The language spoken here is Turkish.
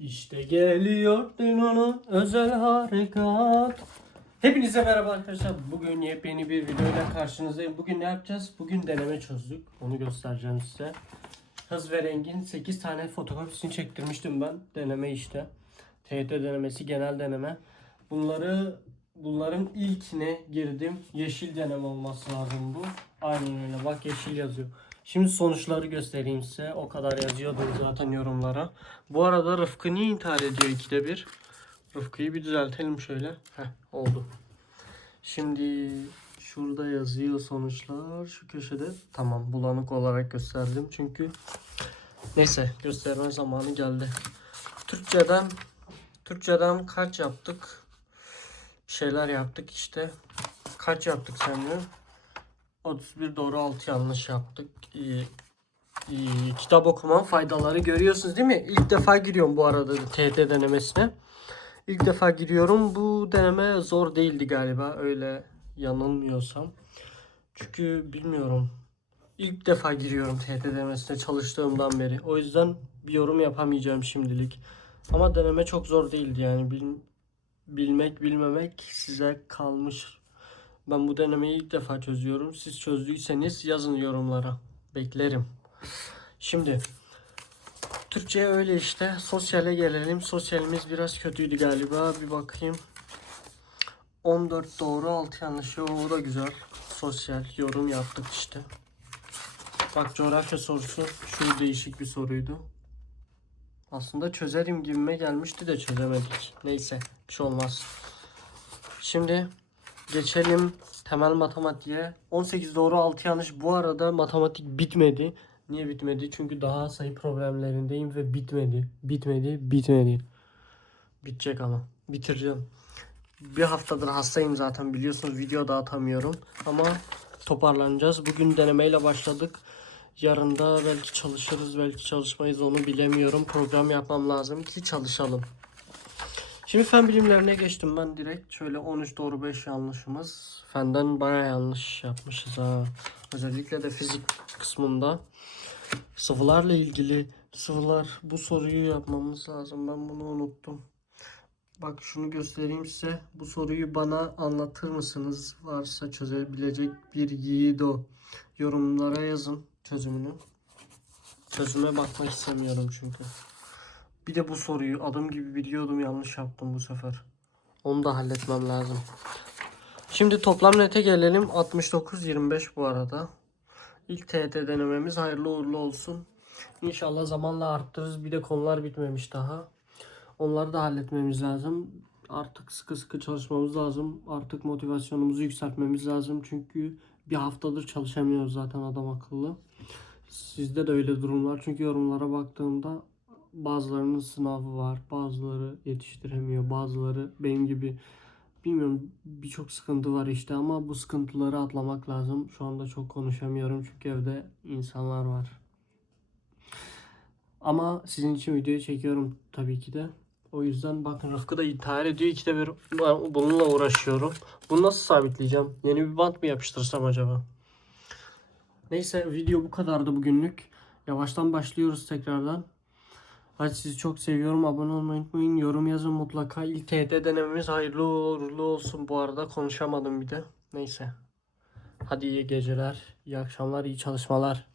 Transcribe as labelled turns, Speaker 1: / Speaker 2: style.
Speaker 1: İşte geliyor Dino'nun özel harekat. Hepinize merhaba arkadaşlar. Bugün yepyeni bir videoyla karşınızdayım. Bugün ne yapacağız? Bugün deneme çözdük. Onu göstereceğim size. Hız ve rengin 8 tane fotokopisini çektirmiştim ben. Deneme işte. TYT denemesi, genel deneme. Bunları bunların ilkine girdim. Yeşil deneme olması lazım bu. Aynen öyle. Bak yeşil yazıyor. Şimdi sonuçları göstereyim size. O kadar yazıyordum zaten yorumlara. Bu arada Rıfkı niye intihar ediyor ikide bir? Rıfkı'yı bir düzeltelim şöyle. Heh oldu. Şimdi şurada yazıyor sonuçlar. Şu köşede. Tamam bulanık olarak gösterdim. Çünkü neyse gösterme zamanı geldi. Türkçeden Türkçeden kaç yaptık? Bir şeyler yaptık işte. Kaç yaptık sence? 31 doğru 6 yanlış yaptık. İyi. İyi. Kitap okuma faydaları görüyorsunuz değil mi? İlk defa giriyorum bu arada TET denemesine. İlk defa giriyorum. Bu deneme zor değildi galiba. Öyle yanılmıyorsam. Çünkü bilmiyorum. İlk defa giriyorum TET denemesine çalıştığımdan beri. O yüzden bir yorum yapamayacağım şimdilik. Ama deneme çok zor değildi yani. Bil- bilmek bilmemek size kalmış. Ben bu denemeyi ilk defa çözüyorum. Siz çözdüyseniz yazın yorumlara. Beklerim. Şimdi Türkçe öyle işte. Sosyale gelelim. Sosyalimiz biraz kötüydü galiba. Bir bakayım. 14 doğru 6 yanlış. O da güzel. Sosyal yorum yaptık işte. Bak coğrafya sorusu. Şu değişik bir soruydu. Aslında çözerim gibime gelmişti de çözemedik. Neyse bir şey olmaz. Şimdi geçelim temel matematiğe. 18 doğru 6 yanlış. Bu arada matematik bitmedi. Niye bitmedi? Çünkü daha sayı problemlerindeyim ve bitmedi. Bitmedi, bitmedi. Bitecek ama. Bitireceğim. Bir haftadır hastayım zaten biliyorsunuz video da atamıyorum. Ama toparlanacağız. Bugün denemeyle başladık. Yarın da belki çalışırız belki çalışmayız onu bilemiyorum. Program yapmam lazım ki çalışalım. Şimdi fen bilimlerine geçtim ben direkt. Şöyle 13 doğru 5 yanlışımız. Fenden baya yanlış yapmışız ha. Özellikle de fizik kısmında. Sıvılarla ilgili sıvılar bu soruyu yapmamız lazım. Ben bunu unuttum. Bak şunu göstereyim size. Bu soruyu bana anlatır mısınız? Varsa çözebilecek bir yiğido. Yorumlara yazın çözümünü. Çözüme bakmak istemiyorum çünkü. Bir de bu soruyu adım gibi biliyordum yanlış yaptım bu sefer. Onu da halletmem lazım. Şimdi toplam nete gelelim. 69-25 bu arada. İlk TET denememiz hayırlı uğurlu olsun. İnşallah zamanla arttırırız. Bir de konular bitmemiş daha. Onları da halletmemiz lazım. Artık sıkı sıkı çalışmamız lazım. Artık motivasyonumuzu yükseltmemiz lazım. Çünkü bir haftadır çalışamıyoruz zaten adam akıllı. Sizde de öyle durumlar. Çünkü yorumlara baktığımda bazılarının sınavı var. Bazıları yetiştiremiyor. Bazıları benim gibi bilmiyorum birçok sıkıntı var işte ama bu sıkıntıları atlamak lazım. Şu anda çok konuşamıyorum çünkü evde insanlar var. Ama sizin için videoyu çekiyorum tabii ki de. O yüzden bakın Rıfkı da intihar ediyor. İkide bir bununla uğraşıyorum. Bunu nasıl sabitleyeceğim? Yeni bir bant mı yapıştırsam acaba? Neyse video bu kadardı bugünlük. Yavaştan başlıyoruz tekrardan. Hadi sizi çok seviyorum. Abone olmayı unutmayın. Yorum yazın mutlaka. İlk TET denememiz hayırlı uğurlu olsun. Bu arada konuşamadım bir de. Neyse. Hadi iyi geceler, iyi akşamlar, iyi çalışmalar.